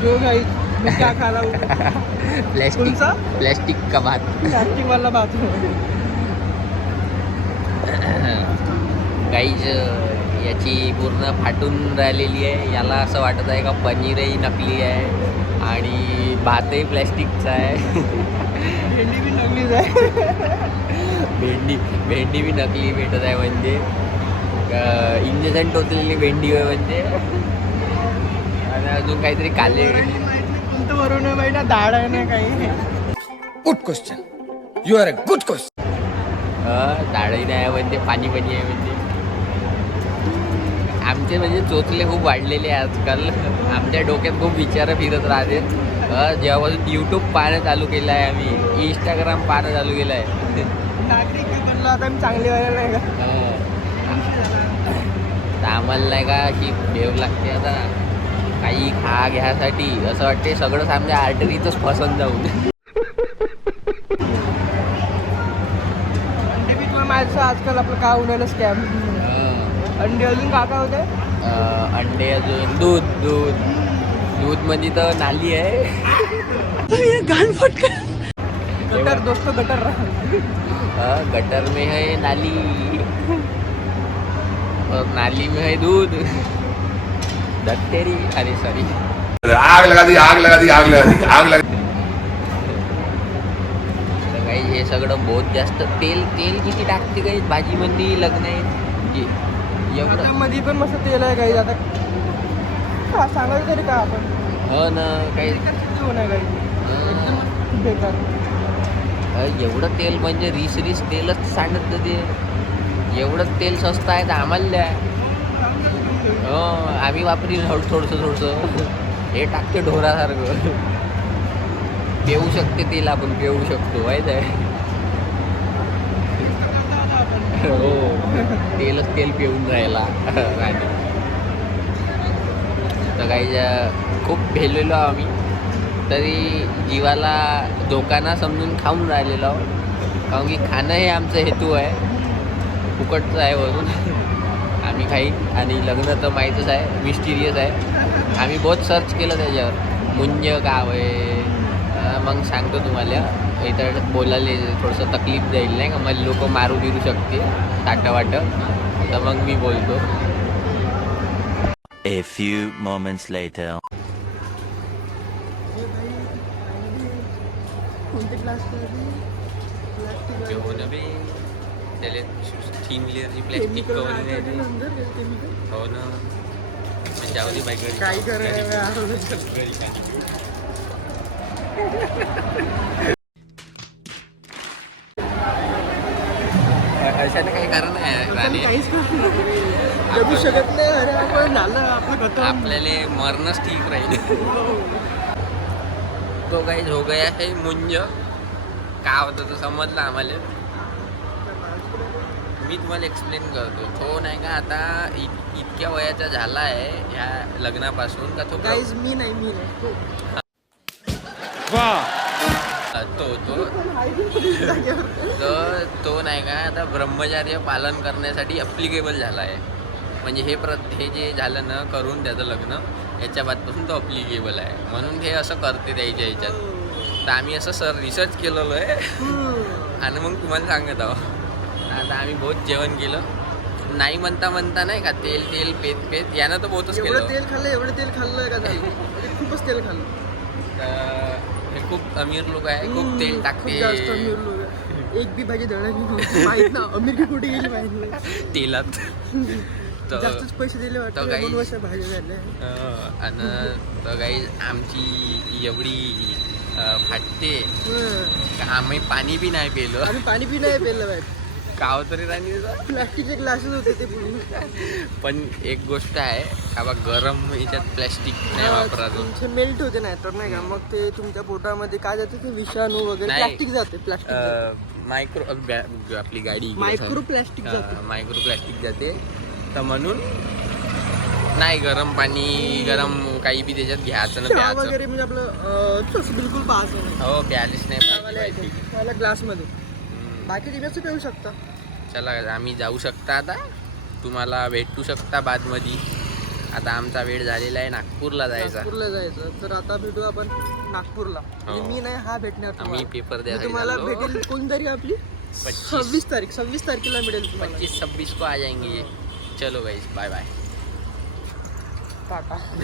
जो गाइस मैं क्या खा रहा हूँ प्लास्टिक का भात. प्लास्टिक वाला बात गाईज याची पूर्ण फाटून राहिलेली आहे. याला असं वाटत आहे का पनीरही नकली आहे आणि भातही प्लॅस्टिकचा आहे. भेंडी भी नकलीच आहे. भेंडी भी नकली भेटत आहे म्हणजे इंजेक्शन टोचलेली भेंडी आहे म्हणजे. आणि अजून काहीतरी काले कोणतं वरून आहे बाई ना दाड आहे ना काही. Good question. You are a good question. डाळही नाही म्हणजे पाणी आहे म्हणजे. आमचे म्हणजे चोचले खूप वाढलेले आहे आजकाल. आमच्या डोक्यात खूप विचार फिरत राहते. जेव्हापासून यूट्यूब पाहणं चालू केलं आहे आम्ही, इंस्टाग्राम पाहणं चालू केलं आहे. नागरिक बनलो आता मी चांगली व्हायला नाही का. तर आम्हाला नाही का अशी भेव लागते आता काही खा घ्यासाठी. असं वाटते सगळं आमच्या आर्टरीतच फसन जाऊन. माझं आजकाल आपलं काय होणार स्कॅम. अंडे अजून का होते. अंडे अजून दूध म्हणजे तर नाली आहे. गटर दोस्त गटर गटर में है नाली और नाली में है दूध. दत्तेरी अरे सॉरी. आग लगा दी. काही हे सगळं बहुत जास्त तेल किती टाकते काही भाजीमध्ये लग्न आहे एवढं. मध्ये पण मस्त तेल आहे काही. आता सांगायचं तरी का आपण. हो ना काही बेकार. एवढं तेल म्हणजे रिस तेलच सांगत ते. एवढं तेल स्वस्त आहे तर आम्हाला द्या. हो आम्ही वापरी थोडंसं हे टाकते ढोरासारखं. पेऊ शकते तेल आपण पेऊ शकतो माहीत आहे. हो तेल पिऊन राहिला. तर काही खूप भेलेलो आम्ही तरी जीवाला धोकाना समजून खाऊन राहिलेलो आहोत. कारण की खाणं हे आमचं हेतू आहे. फुकटचं आहे वरून आम्ही खाई. आणि लग्न तर माहीतच आहे मिस्टिरियस आहे. आम्ही बहुत सर्च केलं त्याच्यावर मुंज गाव आहे. मग सांगतो तुम्हाला. इथं बोलायला थोडंसं तकलीफ जाईल नाही का. मला लोक मारू बिरू शकते ताटं तर मग मी बोलतो. A few moments later. त्याला 3 लेअरची प्लॅस्टिक कवरिंग आहे. हो ना जाऊ दे बाईक काय करायचं. अशाने काही कारण आहे राणे. काहीच जगू शकत नाही. अरे आपण झालं आपलं खतम. आपल्याला मरणच ठीक राहील. तो काही हो गया है मुंज. का होतं तो समजलं आम्हाला. मी तुम्हाला एक्सप्लेन करतो. तो नाही का आता इतक्या वयाचा झाला आहे ह्या लग्नापासून का तो गाईज मी नाही तो नाही का आता ब्रह्मचर्य पालन करण्यासाठी अप्लिकेबल झाला आहे. म्हणजे हे जे झालं ना करून त्याचं लग्न याच्या बादपासून तो अप्लिकेबल आहे. म्हणून हे असं करते त्याच्या ह्याच्यात. तर आम्ही असं रिसर्च केलेलं आहे आणि मग तुम्हाला सांगत आहोत. आता आम्ही बहुत जेवण केलं. नाही म्हणता नाही का तेल पेत यानं तर बहुतच केलं. एवढं तेल खाल्लं का झालं. खूपच तेल खाल्लं. तर हे खूप अमीर लोक आहे. खूप तेल टाकते. एक बी भाजी दळायची माहित ना. अमीर कुठे गेली माहित नाही तेलात. जास्तच पैसे दिले वाटतं. 2 वर्ष भाजी झाले. आणि तर काही आमची एवढी फाटते का आम्ही पाणी बी नाही पिलं. आम्ही पाणी बी नाही पिलं. काव तरी राणी प्लास्टिकचे ग्लासेस होते ते पूर्ण. पण एक गोष्ट आहे का बा गरम याच्यात प्लॅस्टिक नाही वापरायचं. मेल्ट होते नाही तर नाही का. मग ते तुमच्या पोटामध्ये काय जाते ते विषाणू वगैरे प्लास्टिक जाते. मायक्रो आपली गाडी मायक्रो प्लास्टिक जाते. तर म्हणून नाही गरम पाणी काही बी त्याच्यात घ्यायचं ना प्यायचं वगैरे म्हणजे आपलं तसं बिलकुल पाहायचं नाही. हो प्यायलीच नाही त्याला ग्लासमध्ये. बाकी तुम्ही असं पिऊ शकता. चला आम्ही जाऊ शकता आता. तुम्हाला भेटू शकता बादमध्ये. आता आमचा वेळ झालेला आहे नागपूरला जायचा. नागपूरला जायचं. तर आता भेटू आपण नागपूरला. म्हणजे मी नाही, हा भेटणार आम्ही तुम्हाला. पेपर मी द्यायला तुम्हाला चाललो. भेटेल कोणतरी आपली 26 तारखेला मिळेल तुम्हाला. 25-26 को आ जाएंगे. चलो गाइस, बाय बाय. टाटा.